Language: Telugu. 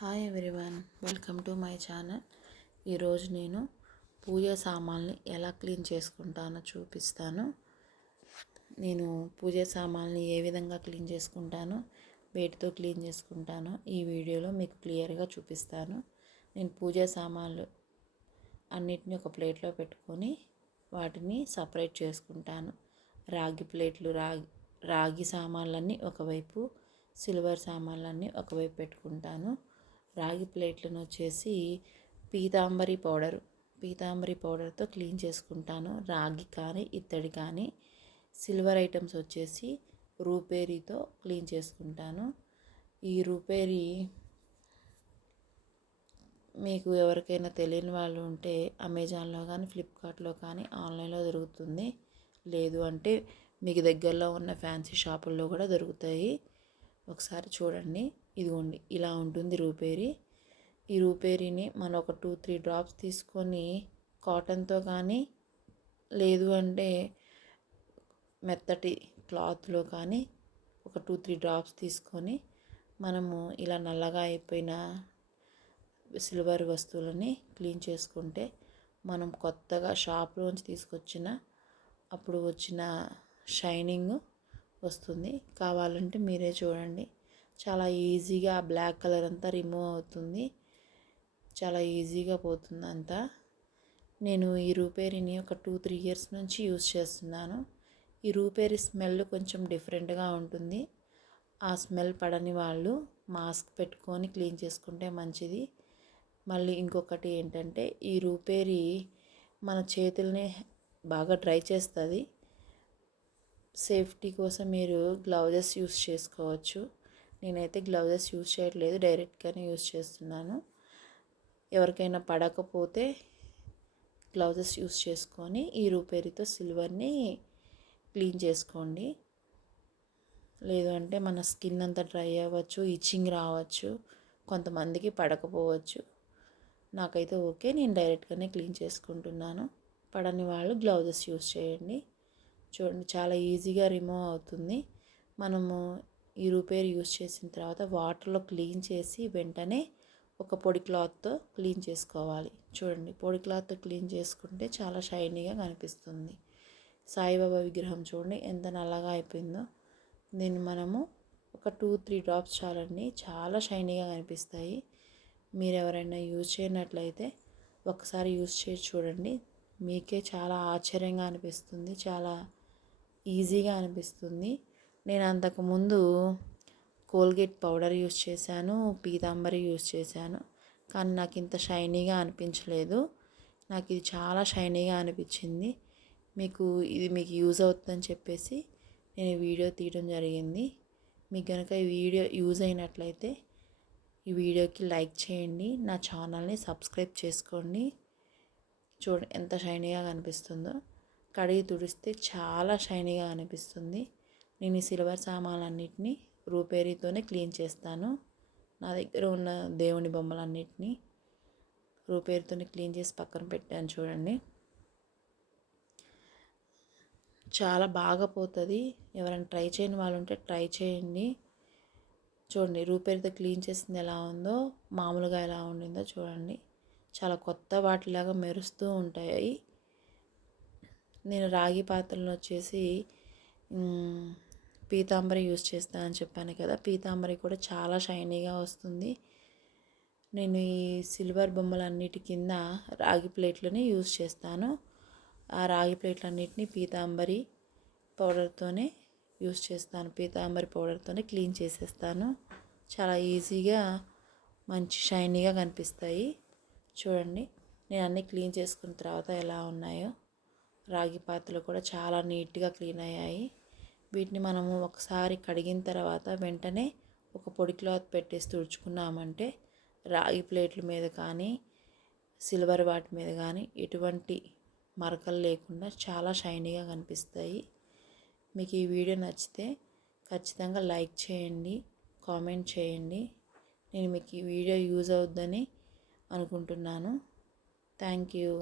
Hi everyone welcome to my channel ఈరోజు నేను పూజ సామాన్ని ఎలా క్లీన్ చేసుకుంటానో చూపిస్తాను. నేను పూజ సామాన్ని ఏ విధంగా క్లీన్ చేసుకుంటానో వేటితో క్లీన్ చేసుకుంటానో ఈ వీడియోలో మీకు క్లియర్గా చూపిస్తాను. నేను పూజ సామాన్లు అన్నిటిని ఒక ప్లేట్లో పెట్టుకొని వాటిని సపరేట్ చేసుకుంటాను. రాగి ప్లేట్లు రాగి రాగి సామాన్లన్నీ ఒకవైపు సిల్వర్ సామాన్లన్నీ ఒకవైపు పెట్టుకుంటాను. రాగి ప్లేట్లను వచ్చేసి పీతాంబరి పౌడర్ పీతాంబరి పౌడర్తో క్లీన్ చేసుకుంటాను. రాగి కానీ ఇత్తడి కానీ సిల్వర్ ఐటమ్స్ వచ్చేసి రూపేరీతో క్లీన్ చేసుకుంటాను. ఈ రూపేరీ మీకు ఎవరికైనా తెలియని వాళ్ళు ఉంటే అమెజాన్లో కానీ ఫ్లిప్కార్ట్లో కానీ ఆన్లైన్లో దొరుకుతుంది. లేదు అంటే మీకు దగ్గరలో ఉన్న ఫ్యాన్సీ షాపుల్లో కూడా దొరుకుతాయి. ఒకసారి చూడండి. ఇదిగోండి ఇలా ఉంటుంది రూపేరి. ఈ రూపేరిని మనం ఒక టూ త్రీ డ్రాప్స్ తీసుకొని కాటన్తో కానీ లేదు అంటే మెత్తటి క్లాత్లో కానీ ఒక టూ త్రీ డ్రాప్స్ తీసుకొని మనము ఇలా నల్లగా అయిపోయిన సిల్వర్ వస్తువులని క్లీన్ చేసుకుంటే మనం కొత్తగా షాప్లోంచి తీసుకొచ్చిన అప్పుడు వచ్చిన షైనింగ్ వస్తుంది. కావాలంటే మీరే చూడండి. చాలా ఈజీగా బ్లాక్ కలర్ అంతా రిమూవ్ అవుతుంది. చాలా ఈజీగా పోతుంది అంతా నేను ఈ రూపేరిని ఒక టూ త్రీ ఇయర్స్ నుంచి యూస్ చేస్తున్నాను. ఈ రూపేరి స్మెల్ కొంచెం డిఫరెంట్గా ఉంటుంది. ఆ స్మెల్ పడని వాళ్ళు మాస్క్ పెట్టుకొని క్లీన్ చేసుకుంటే మంచిది. మళ్ళీ ఇంకొకటి ఏంటంటే ఈ రూపేరి మన చేతుల్ని బాగా డ్రై చేస్తుంది. సేఫ్టీ కోసం మీరు గ్లౌజెస్ యూస్ చేసుకోవచ్చు. నేనైతే గ్లౌజెస్ యూస్ చేయట్లేదు డైరెక్ట్గానే యూజ్ చేస్తున్నాను. ఎవరికైనా పడకపోతే గ్లౌజెస్ యూజ్ చేసుకొని ఈ రూపేరితో సిల్వర్ని క్లీన్ చేసుకోండి. లేదు అంటే మన స్కిన్ అంతా డ్రై అవ్వచ్చు ఇచ్చింగ్ రావచ్చు కొంతమందికి పడకపోవచ్చు. నాకైతే ఓకే నేను డైరెక్ట్గానే క్లీన్ చేసుకుంటున్నాను. పడని వాళ్ళు గ్లౌజెస్ యూస్ చేయండి. చూడండి చాలా ఈజీగా రిమూవ్ అవుతుంది. మనము ఈ రూపేర్ యూస్ చేసిన తర్వాత వాటర్లో క్లీన్ చేసి వెంటనే ఒక పొడి క్లాత్తో క్లీన్ చేసుకోవాలి. చూడండి పొడి క్లాత్తో క్లీన్ చేసుకుంటే చాలా షైనీగా కనిపిస్తుంది. సాయిబాబా విగ్రహం చూడండి ఎంత నల్లగా అయిపోయిందో. దీన్ని మనము ఒక టూ త్రీ డ్రాప్స్ చాలండి చాలా షైనీగా కనిపిస్తాయి. మీరు ఎవరైనా యూజ్ చేయనట్లయితే ఒకసారి యూజ్ చేసి చూడండి. మీకే చాలా ఆశ్చర్యంగా అనిపిస్తుంది చాలా ఈజీగా అనిపిస్తుంది. నేను అంతకుముందు కోల్గేట్ పౌడర్ యూస్ చేశాను పీతాంబరి యూస్ చేశాను. కానీ నాకు ఇంత షైనీగా అనిపించలేదు. నాకు ఇది చాలా షైనీగా అనిపించింది. మీకు ఇది మీకు యూజ్ అవుతుందని చెప్పేసి నేను వీడియో తీయడం జరిగింది. మీకు కనుక ఈ వీడియో యూజ్ అయినట్లయితే ఈ వీడియోకి లైక్ చేయండి. నా ఛానల్ని సబ్స్క్రైబ్ చేసుకోండి. చూడండి ఎంత షైనీగా కనిపిస్తుందో. కడిగి తుడిస్తే చాలా షైనీగా అనిపిస్తుంది. నేను ఈ సిల్వర్ సామాన్లన్నింటినీ రూపేరీతోనే క్లీన్ చేస్తాను. నా దగ్గర ఉన్న దేవుని బొమ్మలన్నిటినీ రూపేరుతోనే క్లీన్ చేసి పక్కన పెట్టాను చూడండి. చాలా బాగా పోతుంది. ఎవరైనా ట్రై చేయని వాళ్ళు ఉంటే ట్రై చేయండి. చూడండి రూపేరుతో క్లీన్ చేసింది ఎలా ఉందో మామూలుగా ఎలా ఉండిందో చూడండి. చాలా కొత్త వాటిలాగా మెరుస్తూ ఉంటాయి. నేను రాగి పాత్రలను వచ్చేసి పీతాంబరి యూస్ చేస్తానని చెప్పాను కదా పీతాంబరి కూడా చాలా షైనీగా వస్తుంది. నేను ఈ సిల్వర్ బొమ్మలన్నిటి కింద రాగి ప్లేట్లని యూజ్ చేస్తాను. ఆ రాగి ప్లేట్లన్నిటిని పీతాంబరి పౌడర్తోనే యూస్ చేస్తాను పీతాంబరి పౌడర్తోనే క్లీన్ చేసేస్తాను. చాలా ఈజీగా మంచి షైనీగా కనిపిస్తాయి. చూడండి నేను అన్నీ క్లీన్ చేసుకున్న తర్వాత ఎలా ఉన్నాయో. రాగి పాత్రలు కూడా చాలా నీట్గా క్లీన్ అయ్యాయి. వీటిని మనము ఒకసారి కడిగిన తర్వాత వెంటనే ఒక పొడి క్లాత్ పెట్టేసి తుడుచుకున్నామంటే రాగి ప్లేట్ల మీద కానీ సిల్వర్ వాటి మీద కానీ ఎటువంటి మరకలు లేకుండా చాలా షైనీగా కనిపిస్తాయి. మీకు ఈ వీడియో నచ్చితే ఖచ్చితంగా లైక్ చేయండి కామెంట్ చేయండి. నేను మీకు ఈ వీడియో యూజ్ అవుద్దని అనుకుంటున్నాను. Thank you.